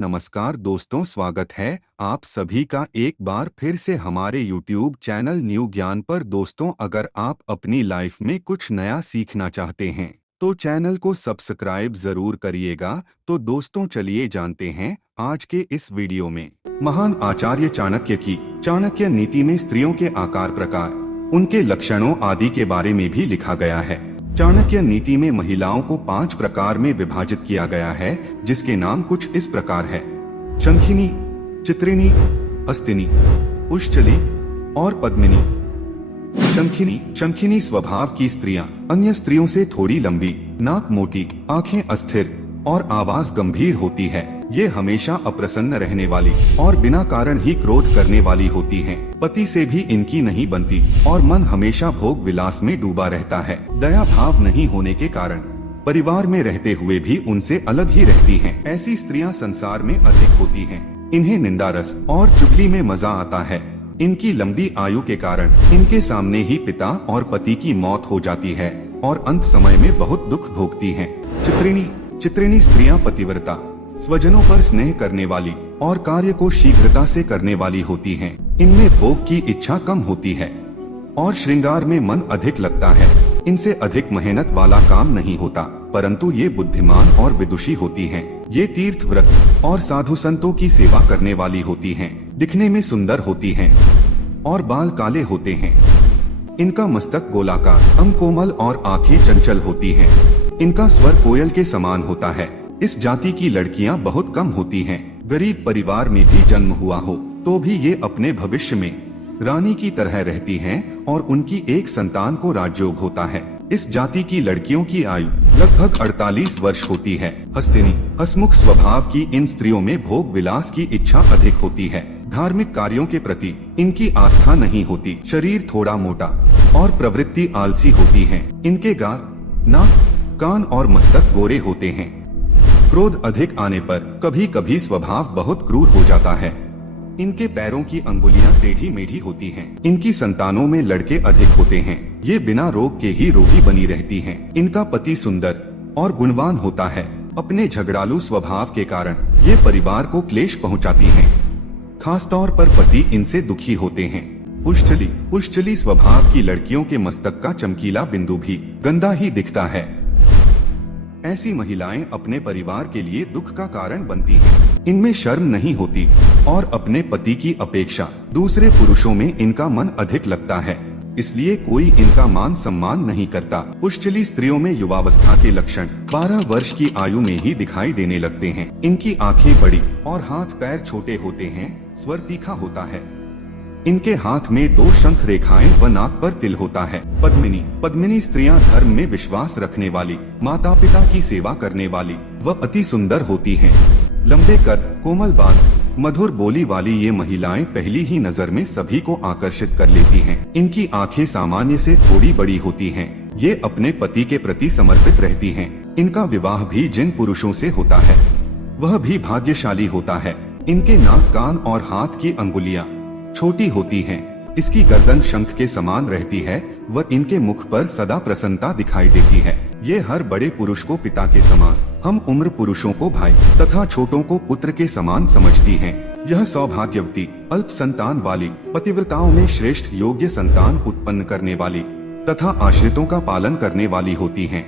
नमस्कार दोस्तों, स्वागत है आप सभी का एक बार फिर से हमारे YouTube चैनल न्यू ज्ञान पर। दोस्तों, अगर आप अपनी लाइफ में कुछ नया सीखना चाहते हैं तो चैनल को सब्सक्राइब जरूर करिएगा। तो दोस्तों, चलिए जानते हैं आज के इस वीडियो में महान आचार्य चाणक्य की चाणक्य नीति में स्त्रियों के आकार प्रकार, उनके लक्षणों आदि के बारे में भी लिखा गया है। चाणक्य नीति में महिलाओं को 5 प्रकार में विभाजित किया गया है, जिसके नाम कुछ इस प्रकार है: शंखिनी, चित्रिणी, हस्तिनी, उश्चली और पद्मिनी। शंखिनी स्वभाव की स्त्रियां अन्य स्त्रियों से थोड़ी लंबी, नाक मोटी, आंखें अस्थिर और आवाज गंभीर होती है। ये हमेशा अप्रसन्न रहने वाली और बिना कारण ही क्रोध करने वाली होती हैं। पति से भी इनकी नहीं बनती और मन हमेशा भोग विलास में डूबा रहता है। दया भाव नहीं होने के कारण परिवार में रहते हुए भी उनसे अलग ही रहती हैं। ऐसी स्त्रियां संसार में अधिक होती हैं। इन्हें निंदा रस और चुगली में मजा आता है। इनकी लंबी आयु के कारण इनके सामने ही पिता और पति की मौत हो जाती है और अंत समय में बहुत दुख भोगती हैं। चित्रिणी स्त्रियां पतिव्रता, स्वजनों पर स्नेह करने वाली और कार्य को शीघ्रता से करने वाली होती हैं। इनमें भोग की इच्छा कम होती है और श्रृंगार में मन अधिक लगता है। इनसे अधिक मेहनत वाला काम नहीं होता, परंतु ये बुद्धिमान और विदुषी होती हैं। ये तीर्थ व्रत और साधु संतों की सेवा करने वाली होती हैं। दिखने में सुंदर होती हैं और बाल काले होते हैं। इनका मस्तक गोलाकार, अंग कोमल और आंखें चंचल होती हैं। इनका स्वर कोयल के समान होता है। इस जाति की लड़कियां बहुत कम होती हैं। गरीब परिवार में भी जन्म हुआ हो तो भी ये अपने भविष्य में रानी की तरह रहती हैं और उनकी एक संतान को राजयोग होता है। इस जाति की लड़कियों की आयु लगभग 48 वर्ष होती है। हस्तिनी हसमुख स्वभाव की इन स्त्रियों में भोग विलास की इच्छा अधिक होती है। धार्मिक कार्यों के प्रति इनकी आस्था नहीं होती। शरीर थोड़ा मोटा और प्रवृत्ति आलसी होती है। इनके गाल, नाक, कान और मस्तक गोरे होते हैं। क्रोध अधिक आने पर कभी कभी स्वभाव बहुत क्रूर हो जाता है। इनके पैरों की अंगुलियां टेढ़ी मेढ़ी होती हैं। इनकी संतानों में लड़के अधिक होते हैं। ये बिना रोग के ही रोगी बनी रहती हैं। इनका पति सुंदर और गुणवान होता है। अपने झगड़ालू स्वभाव के कारण ये परिवार को क्लेश पहुंचाती हैं। खासतौर पर पति इनसे दुखी होते हैं। उश्चली स्वभाव की लड़कियों के मस्तक का चमकीला बिंदु भी गंदा ही दिखता है। ऐसी महिलाएं अपने परिवार के लिए दुख का कारण बनती हैं। इनमें शर्म नहीं होती और अपने पति की अपेक्षा दूसरे पुरुषों में इनका मन अधिक लगता है, इसलिए कोई इनका मान सम्मान नहीं करता। उश्चली स्त्रियों में युवावस्था के लक्षण 12 वर्ष की आयु में ही दिखाई देने लगते हैं। इनकी आंखें बड़ी और हाथ पैर छोटे होते हैं। स्वर तीखा होता है। इनके हाथ में 2 शंख रेखाएं व नाक पर तिल होता है। पद्मिनी स्त्रियां धर्म में विश्वास रखने वाली, माता पिता की सेवा करने वाली व अति सुंदर होती हैं। लंबे कद, कोमल बाल, मधुर बोली वाली ये महिलाएं पहली ही नजर में सभी को आकर्षित कर लेती हैं। इनकी आंखें सामान्य से थोड़ी बड़ी होती हैं। ये अपने पति के प्रति समर्पित रहती हैं। इनका विवाह भी जिन पुरुषों से होता है वह भी भाग्यशाली होता है। इनके नाक, कान और हाथ की अंगुलियां छोटी होती हैं। इसकी गर्दन शंख के समान रहती है व इनके मुख पर सदा प्रसन्नता दिखाई देती है। ये हर बड़े पुरुष को पिता के समान, हम उम्र पुरुषों को भाई तथा छोटों को पुत्र के समान समझती हैं। यह सौभाग्यवती, अल्प संतान वाली, पतिव्रताओं में श्रेष्ठ, योग्य संतान उत्पन्न करने वाली तथा आश्रितों का पालन करने वाली होती हैं।